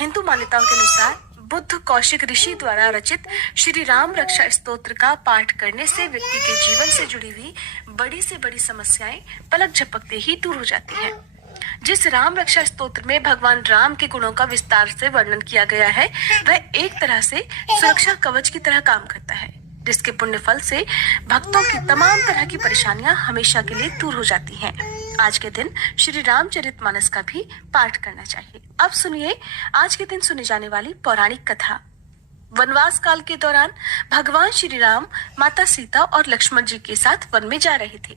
हिंदू मान्यताओं के अनुसार बुद्ध कौशिक ऋषि द्वारा रचित श्री राम रक्षा स्तोत्र का पाठ करने से व्यक्ति के जीवन से जुड़ी हुई बड़ी से बड़ी समस्याएं पलक झपकते ही दूर हो जाती हैं। जिस राम रक्षा स्तोत्र में भगवान राम के गुणों का विस्तार से वर्णन किया गया है, वह एक तरह से सुरक्षा कवच की तरह काम करता है, जिसके पुण्य फल से भक्तों की तमाम तरह की परेशानियां हमेशा के लिए दूर हो जाती हैं। आज के दिन श्री रामचरितमानस का भी पाठ करना चाहिए। अब सुनिए आज के दिन सुनी जाने वाली पौराणिक कथा। वनवास काल के दौरान भगवान श्री राम माता सीता और लक्ष्मण जी के साथ वन में जा रहे थे।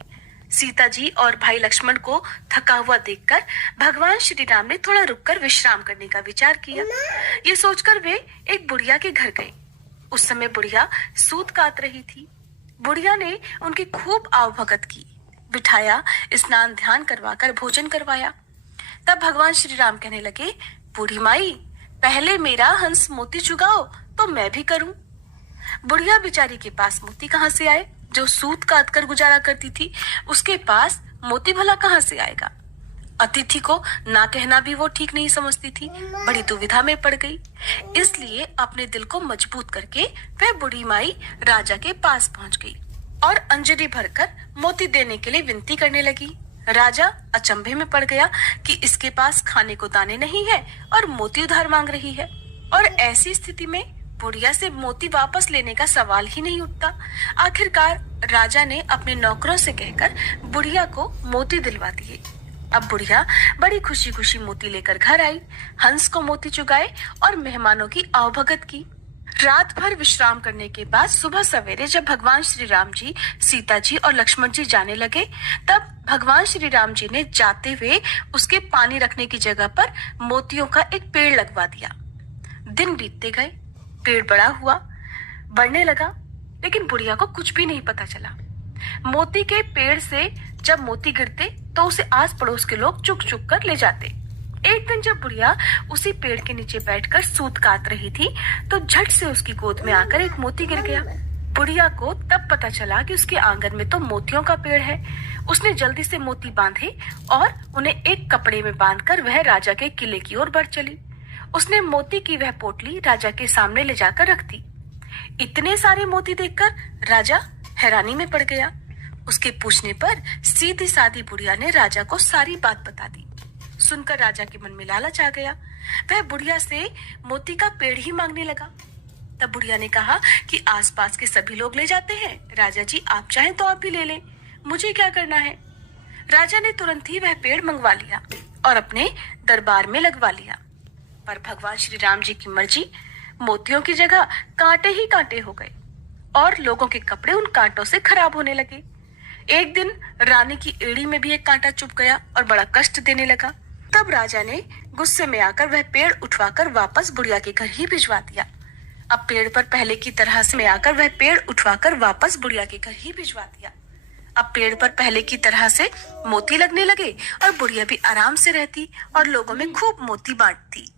सीता जी और भाई लक्ष्मण को थका हुआ देखकर भगवान श्री राम ने थोड़ा रुककर विश्राम करने का विचार किया। ये सोचकर वे एक बुढ़िया के घर गए। उस समय बुढ़िया सूत काट रही थी। बुढ़िया ने उनकी खूब आवभगत की, बिठाया, स्नान ध्यान करवाकर भोजन करवाया। तब भगवान श्री राम कहने लगे, बूढ़ी माई, पहले मेरा हंस मोती चुगाओ तो मैं भी करूं। बुढ़िया बेचारी के पास मोती कहाँ से आए? जो सूत काट कर गुजारा करती थी, उसके पास मोती भला कहाँ से आएगा? अतिथि को ना कहना भी वो ठीक नहीं समझती थी। बड़ी दुविधा में पड़ गई। इसलिए अपने दिल को मजबूत करके वह बूढ़ी माई राजा के पास पहुंच गई और अंजलि भरकर मोती देने के लिए विनती करने लगी। राजा अचंभे में पड़ गया कि इसके पास खाने को दाने नहीं है और मोती उधार मांग रही है, और ऐसी स्थिति में बुढ़िया से मोती वापस लेने का सवाल ही नहीं उठता। आखिरकार राजा ने अपने नौकरों से कहकर बुढ़िया को मोती दिलवा दिए। अब बुढ़िया बड़ी खुशी खुशी मोती लेकर घर आई, हंस को मोती चुगाए और मेहमानों की आवभगत की। रात भर विश्राम करने के बाद सुबह सवेरे जब भगवान श्री राम जी, सीता जी और लक्ष्मण जी जाने लगे, तब भगवान श्री राम जी ने जाते हुए उसके पानी रखने की जगह पर मोतियों का एक पेड़ लगवा दिया। दिन बीतते गए, पेड़ बड़ा हुआ, बढ़ने लगा, लेकिन बुढ़िया को कुछ भी नहीं पता चला। मोती के पेड़ से जब मोती गिरते तो उसे आस पड़ोस के लोग चुक चुक कर ले जाते। एक दिन जब बुढ़िया उसी पेड़ के नीचे बैठकर सूत काट रही थी, तो झट से उसकी गोद में आकर एक मोती गिर गया। बुढ़िया को तब पता चला कि उसके आंगन में तो मोतियों का पेड़ है। उसने जल्दी से मोती बांधे और उन्हें एक कपड़े में बांधकर वह राजा के किले की ओर बढ़ चली। उसने मोती की वह पोटली राजा के सामने ले जाकर रख दी। इतने सारे मोती देखकर राजा हैरानी में पड़ गया। उसके पूछने पर सीधी सादी बुढ़िया ने राजा को सारी बात बता दी। सुनकर राजा के मन में लालच आ गया। वह बुढ़िया से मोती का पेड़ ही मांगने लगा। तब बुढ़िया ने कहा कि आसपास के सभी लोग ले जाते हैं, राजा जी आप चाहें तो आप भी ले लें, मुझे क्या करना है। राजा ने तुरंत ही वह पेड़ मंगवा लिया और अपने दरबार में लगवा लिया। पर भगवान श्री राम जी की मर्जी, मोतियों की जगह कांटे ही कांटे हो गए और लोगों के कपड़े उन कांटों से खराब होने लगे। एक दिन रानी की एड़ी में भी एक कांटा चुभ गया और बड़ा कष्ट देने लगा। तब राजा ने गुस्से में आकर वह पेड़ उठवाकर वापस बुढ़िया के घर ही भिजवा दिया। अब पेड़ पर पहले की तरह से में आकर वह पेड़ उठवाकर वापस बुढ़िया के घर ही भिजवा दिया। अब पेड़ पर पहले की तरह से मोती लगने लगे और बुढ़िया भी आराम से रहती और लोगों में खूब मोती बांटती।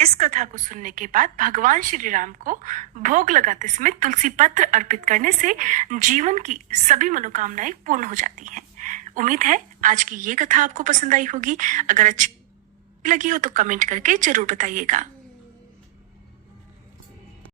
इस कथा को सुनने के बाद भगवान श्री राम को भोग लगाते समय तुलसी पत्र अर्पित करने से जीवन की सभी मनोकामनाएं पूर्ण हो जाती हैं। उम्मीद है आज की ये कथा आपको पसंद आई होगी। अगर अच्छी लगी हो तो कमेंट करके जरूर बताइएगा।